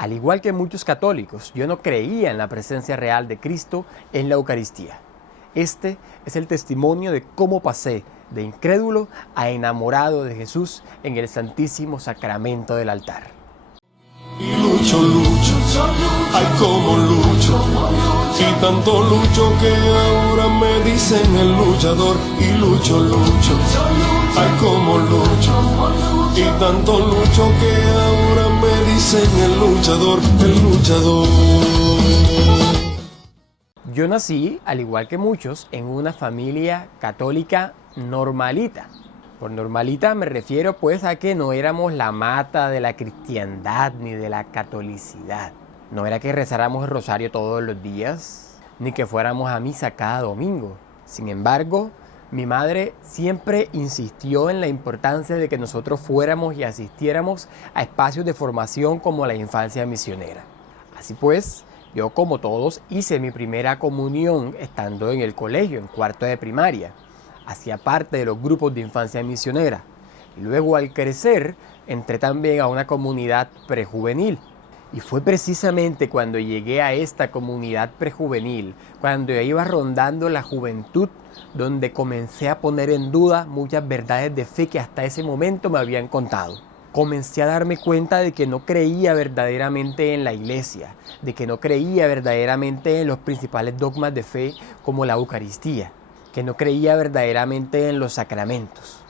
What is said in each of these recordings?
Al igual que muchos católicos, yo no creía en la presencia real de Cristo en la Eucaristía. Este es el testimonio de cómo pasé de incrédulo a enamorado de Jesús en el Santísimo Sacramento del altar. Y lucho, ay como lucho, y tanto lucho que ahora me dicen el luchador. Y lucho, ay como lucho, y tanto lucho que ahora me dicen el luchador, el luchador. Yo nací, al igual que muchos, en una familia católica normalita. Por normalita me refiero pues a que no éramos la mata de la cristiandad ni de la catolicidad. No era que rezáramos el rosario todos los días, ni que fuéramos a misa cada domingo. Sin embargo, mi madre siempre insistió en la importancia de que nosotros fuéramos y asistiéramos a espacios de formación como la infancia misionera. Así pues, yo como todos hice mi primera comunión estando en el colegio, en cuarto de primaria. Hacía parte de los grupos de infancia misionera. Y luego al crecer, entré también a una comunidad prejuvenil. Y fue precisamente cuando llegué a esta comunidad prejuvenil, cuando iba rondando la juventud, donde comencé a poner en duda muchas verdades de fe que hasta ese momento me habían contado. Comencé a darme cuenta de que no creía verdaderamente en la iglesia, de que no creía verdaderamente en los principales dogmas de fe como la Eucaristía, que no creía verdaderamente en los sacramentos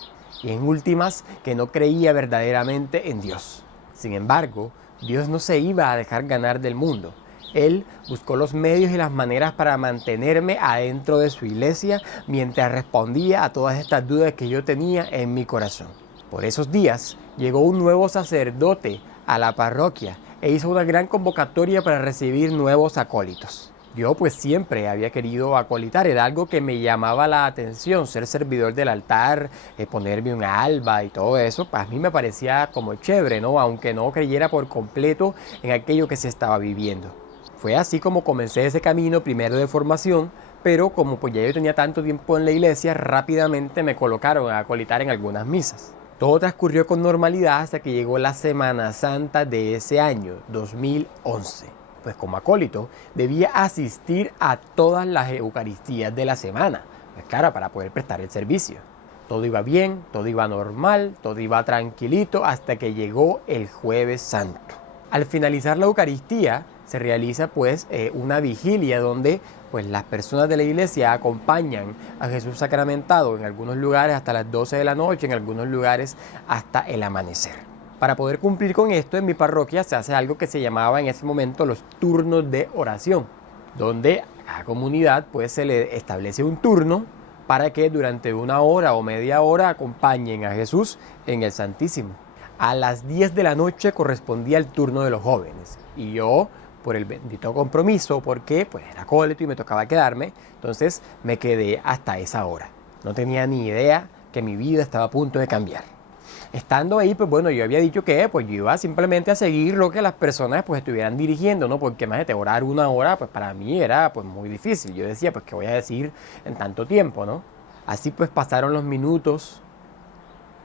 y en últimas que no creía verdaderamente en Dios. Sin embargo, Dios no se iba a dejar ganar del mundo. Él buscó los medios y las maneras para mantenerme adentro de su iglesia mientras respondía a todas estas dudas que yo tenía en mi corazón. Por esos días llegó un nuevo sacerdote a la parroquia e hizo una gran convocatoria para recibir nuevos acólitos. Yo pues siempre había querido acolitar, era algo que me llamaba la atención, ser servidor del altar, ponerme un alba y todo eso, pues a mí me parecía como chévere, ¿no? Aunque no creyera por completo en aquello que se estaba viviendo. Fue así como comencé ese camino primero de formación, pero como pues ya yo tenía tanto tiempo en la iglesia, rápidamente me colocaron a acolitar en algunas misas. Todo transcurrió con normalidad hasta que llegó la Semana Santa de ese año, 2011. Pues como acólito debía asistir a todas las Eucaristías de la semana, pues claro, para poder prestar el servicio. Todo iba bien, todo iba normal, todo iba tranquilito hasta que llegó el Jueves Santo. Al finalizar la Eucaristía se realiza pues una vigilia donde pues las personas de la iglesia acompañan a Jesús sacramentado en algunos lugares hasta las 12 de la noche, en algunos lugares hasta el amanecer. Para poder cumplir con esto, en mi parroquia se hace algo que se llamaba en ese momento los turnos de oración, donde a cada comunidad pues se le establece un turno para que durante una hora o media hora acompañen a Jesús en el Santísimo. A las 10 de la noche correspondía el turno de los jóvenes y yo, por el bendito compromiso, porque pues era acólito y me tocaba quedarme, entonces me quedé hasta esa hora. No tenía ni idea que mi vida estaba a punto de cambiar. Estando ahí, pues bueno, yo había dicho que pues yo iba simplemente a seguir lo que las personas pues estuvieran dirigiendo, ¿no? Porque imagínate, orar una hora, pues para mí era pues muy difícil. Yo decía, pues ¿qué voy a decir en tanto tiempo, no? Así pues pasaron los minutos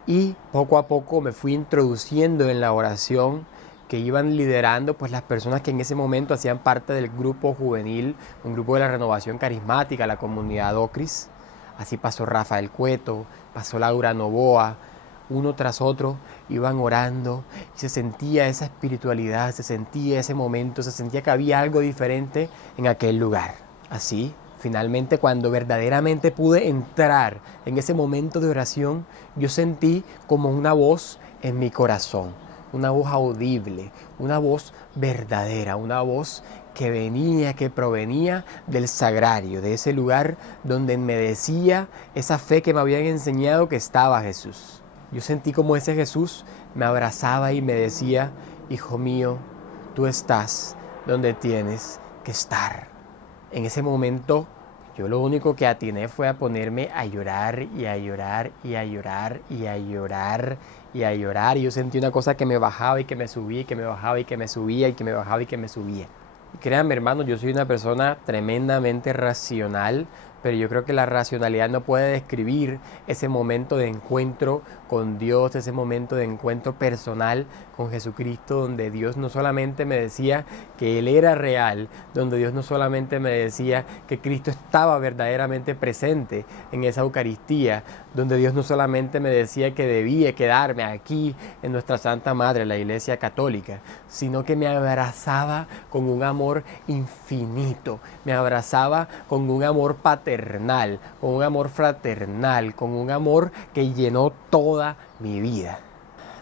y poco a poco me fui introduciendo en la oración que iban liderando pues las personas que en ese momento hacían parte del grupo juvenil, un grupo de la Renovación Carismática, la comunidad Ocris. Así pasó Rafael Cueto, pasó Laura Novoa. Uno tras otro iban orando y se sentía esa espiritualidad, se sentía ese momento, se sentía que había algo diferente en aquel lugar. Así, finalmente, cuando verdaderamente pude entrar en ese momento de oración, yo sentí como una voz en mi corazón, una voz audible, una voz verdadera, una voz que venía, que provenía del sagrario, de ese lugar donde me decía esa fe que me habían enseñado que estaba Jesús. Yo sentí como ese Jesús me abrazaba y me decía, hijo mío, tú estás donde tienes que estar. En ese momento, yo lo único que atiné fue a ponerme a llorar y a llorar y a llorar y a llorar y a llorar. Y yo sentí una cosa que me bajaba y que me subía y que me bajaba y que me subía y que me bajaba y que me subía. Y créanme, hermanos, yo soy una persona tremendamente racional, pero yo creo que la racionalidad no puede describir ese momento de encuentro con Dios, ese momento de encuentro personal con Jesucristo, donde Dios no solamente me decía que Él era real, donde Dios no solamente me decía que Cristo estaba verdaderamente presente en esa Eucaristía, donde Dios no solamente me decía que debía quedarme aquí en nuestra Santa Madre, la Iglesia Católica, sino que me abrazaba con un amor infinito, me abrazaba con un amor paternal, con un amor fraternal, con un amor que llenó toda mi vida.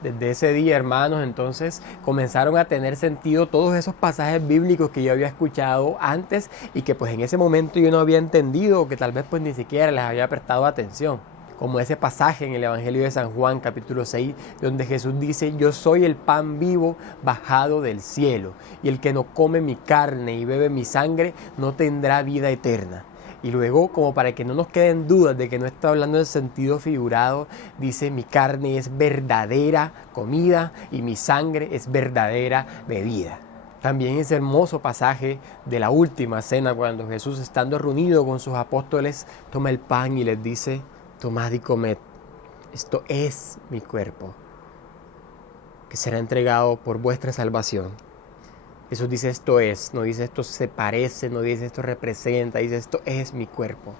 Desde ese día, hermanos, entonces comenzaron a tener sentido todos esos pasajes bíblicos que yo había escuchado antes y que pues en ese momento yo no había entendido o que tal vez pues ni siquiera les había prestado atención. Como ese pasaje en el Evangelio de San Juan, capítulo 6, donde Jesús dice: yo soy el pan vivo bajado del cielo, y el que no come mi carne y bebe mi sangre no tendrá vida eterna. Y luego, como para que no nos queden dudas de que no está hablando en sentido figurado, dice: mi carne es verdadera comida y mi sangre es verdadera bebida. También ese hermoso pasaje de la última cena, cuando Jesús, estando reunido con sus apóstoles, toma el pan y les dice: tomad y comed, esto es mi cuerpo, que será entregado por vuestra salvación. Jesús dice esto es, no dice esto se parece, no dice esto representa, dice esto es mi cuerpo.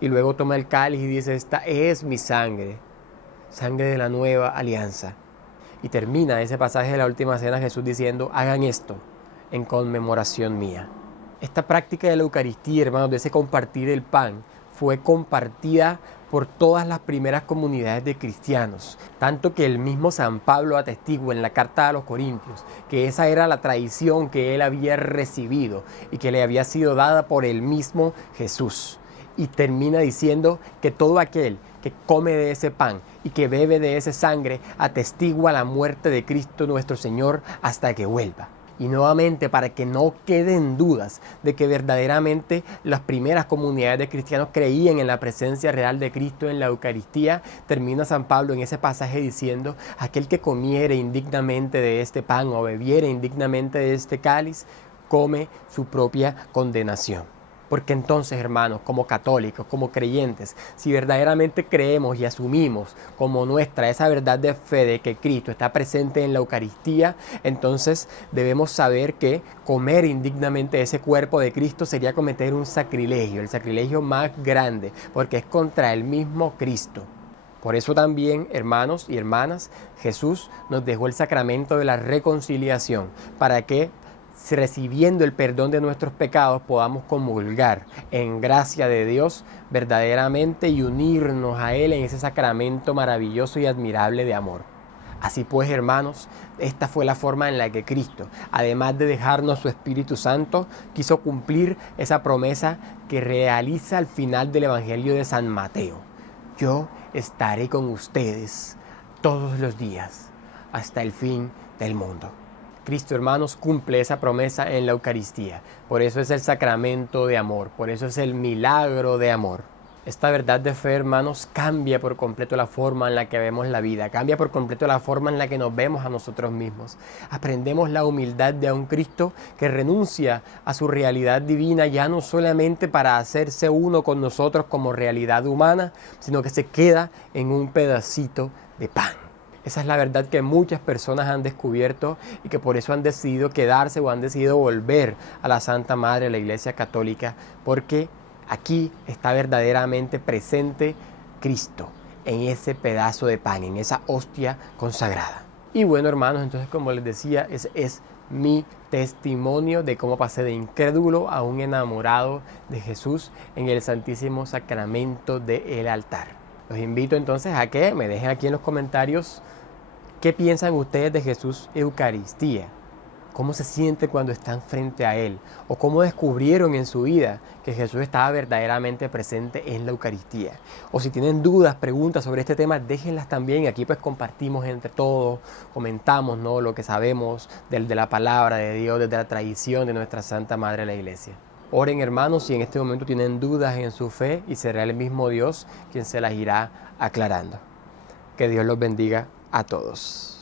Y luego toma el cáliz y dice: esta es mi sangre, sangre de la nueva alianza. Y termina ese pasaje de la última cena Jesús diciendo: hagan esto en conmemoración mía. Esta práctica de la Eucaristía, hermanos, de ese compartir el pan, fue compartida por todas las primeras comunidades de cristianos, tanto que el mismo San Pablo atestigua en la carta a los Corintios que esa era la tradición que él había recibido y que le había sido dada por el mismo Jesús. Y termina diciendo que todo aquel que come de ese pan y que bebe de esa sangre atestigua la muerte de Cristo nuestro Señor hasta que vuelva. Y nuevamente, para que no queden dudas de que verdaderamente las primeras comunidades de cristianos creían en la presencia real de Cristo en la Eucaristía, termina San Pablo en ese pasaje diciendo: aquel que comiere indignamente de este pan o bebiere indignamente de este cáliz, come su propia condenación. Porque entonces, hermanos, como católicos, como creyentes, si verdaderamente creemos y asumimos como nuestra esa verdad de fe de que Cristo está presente en la Eucaristía, entonces debemos saber que comer indignamente ese cuerpo de Cristo sería cometer un sacrilegio, el sacrilegio más grande, porque es contra el mismo Cristo. Por eso también, hermanos y hermanas, Jesús nos dejó el sacramento de la reconciliación, para que recibiendo el perdón de nuestros pecados podamos comulgar en gracia de Dios verdaderamente y unirnos a Él en ese sacramento maravilloso y admirable de amor. Así pues, hermanos, esta fue la forma en la que Cristo, además de dejarnos su Espíritu Santo, quiso cumplir esa promesa que realiza al final del Evangelio de San Mateo: yo estaré con ustedes todos los días hasta el fin del mundo. Cristo, hermanos, cumple esa promesa en la Eucaristía. Por eso es el sacramento de amor, por eso es el milagro de amor. Esta verdad de fe, hermanos, cambia por completo la forma en la que vemos la vida, cambia por completo la forma en la que nos vemos a nosotros mismos. Aprendemos la humildad de un Cristo que renuncia a su realidad divina ya no solamente para hacerse uno con nosotros como realidad humana, sino que se queda en un pedacito de pan. Esa es la verdad que muchas personas han descubierto y que por eso han decidido quedarse o han decidido volver a la Santa Madre, la Iglesia Católica, porque aquí está verdaderamente presente Cristo en ese pedazo de pan, en esa hostia consagrada. Y bueno, hermanos, entonces, como les decía, ese es mi testimonio de cómo pasé de incrédulo a un enamorado de Jesús en el Santísimo Sacramento del altar. Los invito entonces a que me dejen aquí en los comentarios qué piensan ustedes de Jesús Eucaristía. ¿Cómo se siente cuando están frente a Él? ¿O cómo descubrieron en su vida que Jesús estaba verdaderamente presente en la Eucaristía? O si tienen dudas, preguntas sobre este tema, déjenlas también. Aquí pues compartimos entre todos, comentamos, ¿no?, lo que sabemos de la palabra de Dios, desde la tradición de nuestra Santa Madre la Iglesia. Oren, hermanos, si en este momento tienen dudas en su fe, y será el mismo Dios quien se las irá aclarando. Que Dios los bendiga a todos.